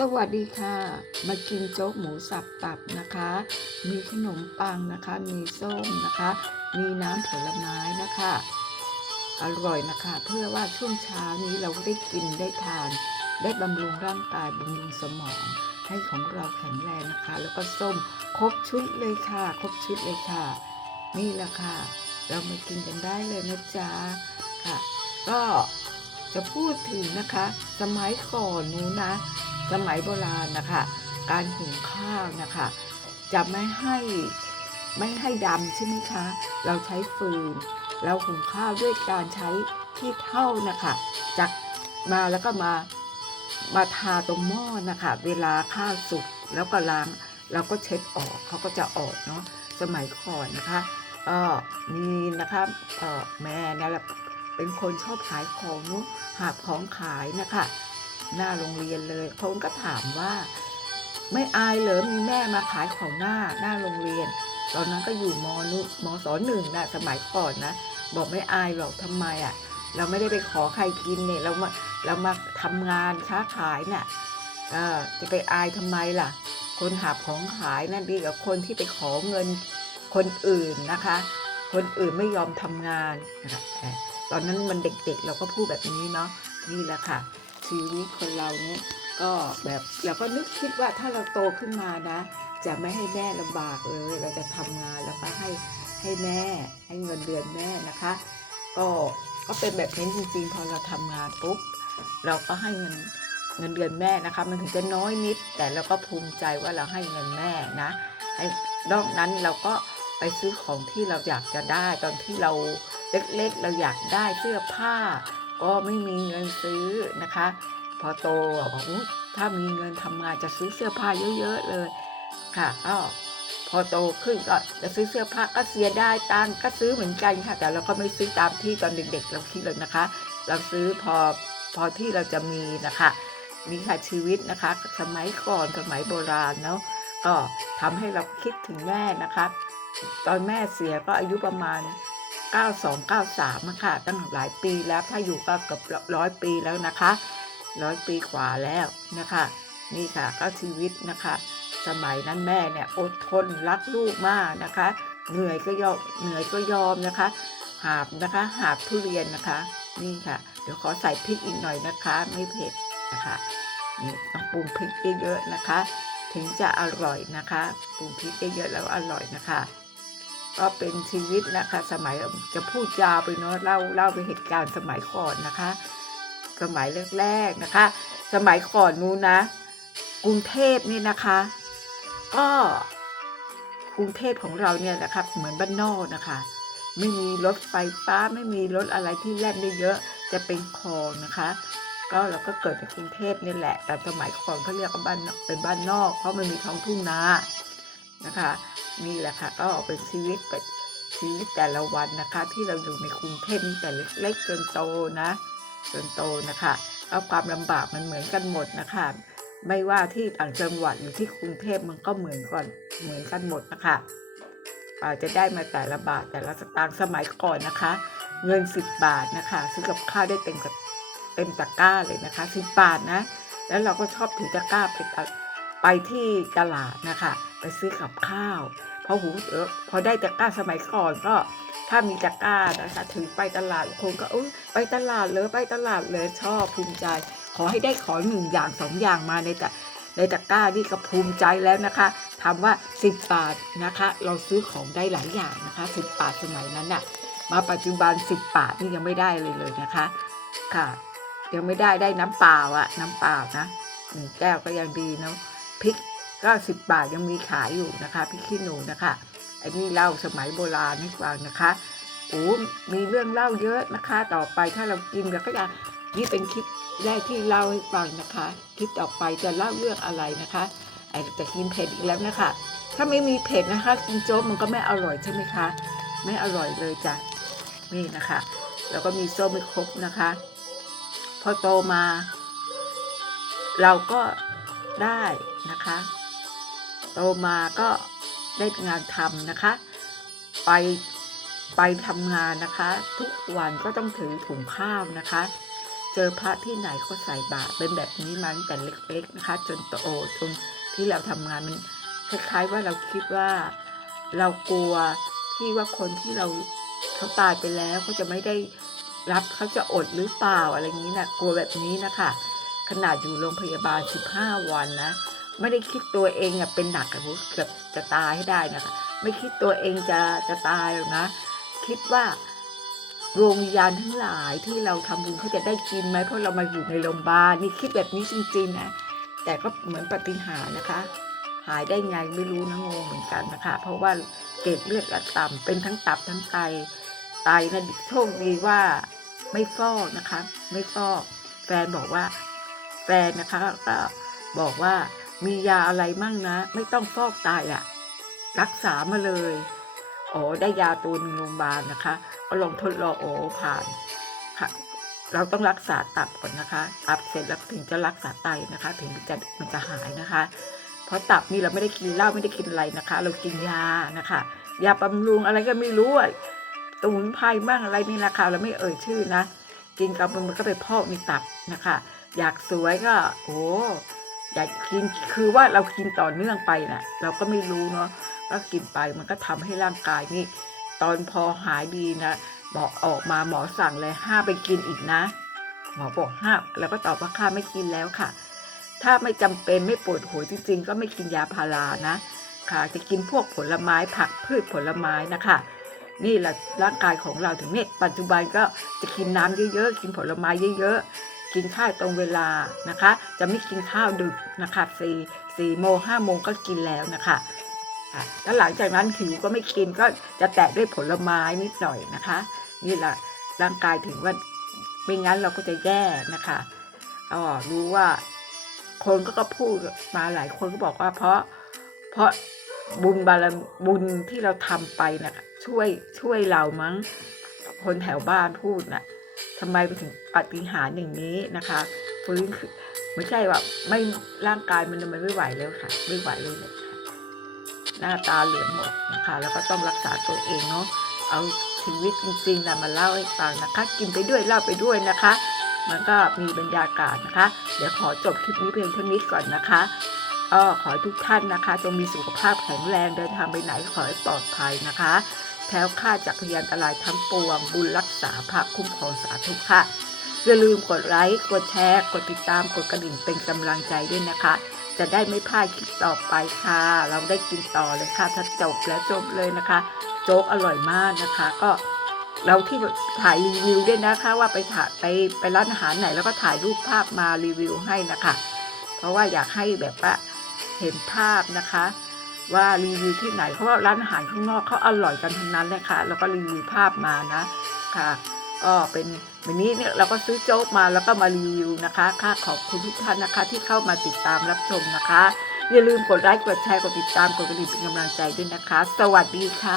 สวัสดีค่ะ มากินโจ๊กหมูสับตับนะคะ มีขนมปังนะคะ มีส้มนะคะ มีน้ำผลไม้นะคะ อร่อยนะคะ เพื่อว่าช่วงเช้านี้เราได้กินได้ทาน ได้บำรุงร่างกายบำรุงสมอง ให้ของเราแข็งแรงนะคะ แล้วก็ส้มครบชุดเลยค่ะ ครบชุดเลยค่ะ นี่แหละค่ะ เรามากินกันได้เลยนะจ๊ะค่ะ ก็จะพูดถึงนะคะ สมัยก่อนนู้นนะ สมัยโบราณนะคะ การหุงข้าวนะคะ จะไม่ให้ไม่ให้ดำใช่ไหมคะ เราใช้ฟืน เราหุงข้าวด้วยการใช้ที่เท่านะคะจักมาแล้วก็มามาทาตรงหม้อนะคะ เวลาข้าวสุกแล้วก็ล้างเราก็เช็ดออกเขาก็จะออกเนาะสมัยก่อนนะคะก็มีนะคะเออแม่เนี่ยแหละเป็นคนชอบขายของเนุหาบของขายนะคะ หน้าโรงเรียนเลยคนก็ถามว่า ไม่อายเหรอมีแม่มาขายของหน้าหน้าโรงเรียน ตอนนั้นก็อยู่มนุมสหนึ่งนะสมัยก่อนนะ บอกไม่อายหรอกทำไมอะ เราไม่ได้ไปขอใครกินเนี่ยเรามาเรามาทำงานค้าขายน่ะเออจะไปอายทำไมล่ะ คนหาของขายนั่นดีกว่าคนที่ไปขอเงินคนอื่นนะคะ คนอื่นไม่ยอมทำงานนะตอนนั้นมันเด็กๆ เราก็พูดแบบนี้เนาะนี่แหละค่ะ ชีวิตคนเราเนี่ยก็แบบเราก็นึกคิดว่าถ้าเราโตขึ้นมานะ จะไม่ให้แม่ลำบากเลย เราจะทำงานแล้วก็ให้ให้แม่ให้เงินเดือนแม่นะคะ ก็ก็เป็นแบบนี้จริงๆ พอเราทำงานปุ๊บเราก็ให้เงินเงินเดือนแม่นะคะ มันถึงจะน้อยนิด แต่เราก็ภูมิใจว่าเราให้เงินแม่นะให้นอกนั้นเราก็ไปซื้อของที่เราอยากจะได้ ตอนที่เราเล็กๆ เราอยากได้เสื้อผ้า ก็ไม่มีเงินซื้อนะคะ พอโตบอกถ้ามีเงินทำงานจะซื้อเสื้อผ้าเยอะๆเลยค่ะก็พอโตขึ้นก็จะซื้อเสื้อผ้าก็เสียได้ตังก็ซื้อเหมือนกันค่ะ แต่เราก็ไม่ซื้อตามที่ตอนเด็กๆ เราคิดเลยนะคะ เราซื้อพอพอที่เราจะมีนะคะนี่ค่ะชีวิตนะคะ สมัยก่อนสมัยโบราณเนาะก็ทำให้เราคิดถึงแม่นะคะ ตอนแม่เสียก็อายุประมาณ 92 93อะคะตั้งหลายปีแล้วถ้าอยู่ก็เกือบร้อยปีแล้วนะคะร้อยปีกว่าแล้วนะคะ นี่ค่ะก็ชีวิตนะคะ สมัยนั้นแม่เนี่ยอดทนรักลูกมากนะคะ เหนื่อยก็ยอมเหนื่อยก็ยอมนะคะ หาบนะคะ หาบทุเรียนนะคะ นี่ค่ะ เดี๋ยวขอใส่พริกอีกหน่อยนะคะ ไม่เผ็ดนะคะนี่ต้องปรุงพริกเยอะๆนะคะ ถึงจะอร่อยนะคะปรุงพริกเยอะๆแล้วอร่อยนะคะ ก็เป็นชีวิตนะคะ สมัยจะพูดยาวไปเนาะเล่าเล่าไปเหตุการณ์สมัยก่อนนะคะ สมัยแรกๆนะคะ สมัยก่อนนู้นนะ กรุงเทพนี่นะคะ ก็กรุงเทพของเราเนี่ยนะคะเหมือนบ้านนอกนะคะ ไม่มีรถไฟฟ้าไม่มีรถอะไรที่แล่นได้เยอะจะเป็นคลองนะคะ ก็เราก็เกิดในกรุงเทพนี่แหละแต่สมัยก่อนเขาเรียกว่าบ้านเป็นบ้านนอก เพราะมันมีท้องทุ่งนา นะคะ นี่แหละค่ะก็เป็นชีวิตแบบชีวิตแต่ละวันนะคะ ที่เราอยู่ในกรุงเทพแต่เล็กๆจนโตนะจนโตนะคะแล้วความลำบากมันเหมือนกันหมดนะคะ ไม่ว่าที่ต่างจังหวัดหรือที่กรุงเทพมันก็เหมือนก่อนเหมือนกันหมดนะคะกว่าจะได้มาแต่ละบาทแต่ละสตางค์สมัยก่อนนะคะ เงินสิบบาทนะคะ ซื้อกับข้าวได้เต็มกับเต็มตะกร้าเลยนะคะสิบบาทนะ แล้วเราก็ชอบถือตะกร้าไปไปที่ตลาดนะคะ ไปซื้อกับข้าว พอหูเออพอได้ตะกร้าสมัยก่อนก็ถ้ามีตะกร้านะคะถือไปตลาดคนก็เอยไปตลาดเลยไปตลาดเลยชอบภูมิใจ ขอให้ได้ของหนึ่งอย่างสองอย่างมาในตะในตะกร้านี่ก็ภูมิใจแล้วนะคะถามว่า 10 บาทนะคะ เราซื้อของได้หลายอย่างนะคะ 10 บาทสมัยนั้นน่ะมาปัจจุบัน 10 บาทนี่ยังไม่ได้เลยเลยนะคะ ค่ะ ยังไม่ได้ได้น้ำเปล่าอะน้ำเปล่านะหนึ่งแก้วก็ยังดีเนาะพริก ก็10บาทยังมีขายอยู่นะคะพริกขี้หนูนะคะอันนี้เล่าสมัยโบราณให้ฟังนะคะโอ้มีเรื่องเล่าเยอะนะคะ ต่อไปถ้าเรากินเราก็จะนี่เป็นคลิปแรกที่เล่าให้ฟังนะคะคลิปต่อไปจะเล่าเรื่องอะไรนะคะไอ้แต่กินเผ็ดอีกแล้วนะคะ ถ้าไม่มีเผ็ดนะคะกินโจ๊กมันก็ไม่อร่อยใช่ไหมคะ ไม่อร่อยเลยจ้ะนี่นะคะ แล้วก็มีส้มไม่ครบนะคะ พอโตมา เราก็ได้นะคะ โตมาก็ได้งานทำนะคะ ไปไปทำงานนะคะ ทุกวันก็ต้องถือถุงข้าวนะคะ เจอพระที่ไหนเขาใส่บาตรเป็นแบบนี้มาตั้งแต่เล็กๆนะคะ จนโตจนที่เราทำงานมันคล้ายๆว่าเราคิดว่าเรากลัวที่ว่าคนที่เราเขาตายไปแล้วเขาจะไม่ได้รับเขาจะอดหรือเปล่าอะไรอย่างนี้นะกลัวแบบนี้นะคะขนาดอยู่โรงพยาบาล 15 วันนะ ไม่ได้คิดตัวเองอะเป็นหนักอะเกือบจะตายให้ได้นะคะ ไม่คิดตัวเองจะจะตายหรอกนะ คิดว่าดวงวิญญาณทั้งหลายที่เราทำบุญเขาจะได้กินไหมเพราะเรามาอยู่ในโรงพยาบาลนี่คิดแบบนี้จริงๆนะแต่ก็เหมือนปฏิหารนะคะ หายได้ไงไม่รู้นะงงเหมือนกันนะคะ เพราะว่าเกล็ดเลือดระต่ำเป็นทั้งตับทั้งไตไตนะโชคดีว่าไม่ฟอกนะคะ ไม่ฟอก แฟนบอกว่า แฟนนะคะก็บอกว่า มียาอะไรมั่งนะ ไม่ต้องฟอกไตอะรักษามาเลยโอ้ได้ยาตัวนึงโรงพยาบาลนะคะก็ลองทดลองโอ้ผ่านค่ะเราต้องรักษาตับก่อนนะคะตับเสร็จแล้วถึงจะรักษาไตนะคะ ถึงจะมันจะหายนะคะ เพราะตับนี่เราไม่ได้กินเหล้าไม่ได้กินอะไรนะคะ เรากินยานะคะยาบำรุงอะไรก็ไม่รู้อะสมุนไพรบ้างอะไรนี่ราคาเราไม่เอ่ยชื่อนะ กินกับมันก็ไปพอกในตับนะคะ อยากสวยก็ โอ้ อยากกินคือว่าเรากินต่อเนื่องไปนะ่ะ เราก็ไม่รู้เนาะก็กินไปมันก็ทำให้ร่างกายนี่ ตอนพอหายดีนะบอกออกมาหมอสั่งเลยห้าไปกินอีกนะ หมอบอกห้าแล้วก็ตอบว่าข้าไม่กินแล้วค่ะ ถ้าไม่จำเป็นไม่ปวดหัวจริงๆ ก็ไม่กินยาพารานะ ค่ะ จะกินพวกผลไม้ผักพืชผลไม้นะคะ นี่แหละร่างกายของเราถึงเนี่ยปัจจุบันก็จะกินน้ำเยอะๆ กินผลไม้เยอะๆ กินข้าวตรงเวลานะคะ จะไม่กินข้าวดึกนะคะสี่สี่โมงห้าโมงก็กินแล้วนะคะแล้วหลังจากนั้นหิวก็ไม่กินก็จะแตะด้วยผลไม้นิดหน่อยนะคะ นี่แหละร่างกายถึงว่าไม่งั้นเราก็จะแย่นะคะก็รู้ว่าคนก็ก็พูดมาหลายคนก็บอกว่าเพราะเพราะบุญบารมบุญที่เราทำไปนะะช่วยช่วยเรามั้งคนแถวบ้านพูดนะ ทำไมไปถึงปฏิหารอย่างนี้นะคะฟื้นคือไม่ใช่ว่าไม่ร่างกายมันมันไม่ไหวแล้วค่ะ ไม่ไหวเลยเลยค่ะหน้าตาเหลืองหมดนะคะ แล้วก็ต้องรักษาตัวเองเนาะเอาชีวิตจริงๆนะมาเล่าให้ฟังนะคะ กินไปด้วยเล่าไปด้วยนะคะ มันก็มีบรรยากาศนะคะ เดี๋ยวขอจบคลิปนี้เพียงเท่านี้ก่อนนะคะก็ขอทุกท่านนะคะ จงมีสุขภาพแข็งแรงเดินทางไปไหนขอให้ปลอดภัยนะคะ แคล้วคลาจากพยานอันตรายทั้งปวง บุญรักษาพระคุ้มครองสาธุค่ะ อย่าลืมกดไลค์ กดแชร์ กดติดตาม กดกระดิ่งเป็นกำลังใจด้วยนะคะ จะได้ไม่พลาดคลิปต่อไปค่ะ เราได้กินต่อเลยค่ะ ถ้าจบแล้วจบเลยนะคะ โจ๊กอร่อยมากนะคะ ก็เราที่ถ่ายรีวิวด้วยนะคะ ว่าไปถ่ายไปไปร้านอาหารไหน แล้วก็ถ่ายรูปภาพมารีวิวให้นะคะ เพราะว่าอยากให้แบบว่าเห็นภาพนะคะ ว่ารีวิวที่ไหนเพราะว่าร้านอาหารข้างนอกเขาอร่อยกันทั้งนั้นเลยค่ะ แล้วก็รีวิวภาพมานะค่ะก็เป็นวันนี้เนี่ยเราก็ซื้อโจ๊กมาแล้วก็มารีวิวนะคะค่ะขอบคุณทุกท่านนะคะ ที่เข้ามาติดตามรับชมนะคะ อย่าลืมกดไลค์กดแชร์กดติดตามกดกระดิ่งเป็นกำลังใจด้วยนะคะ สวัสดีค่ะ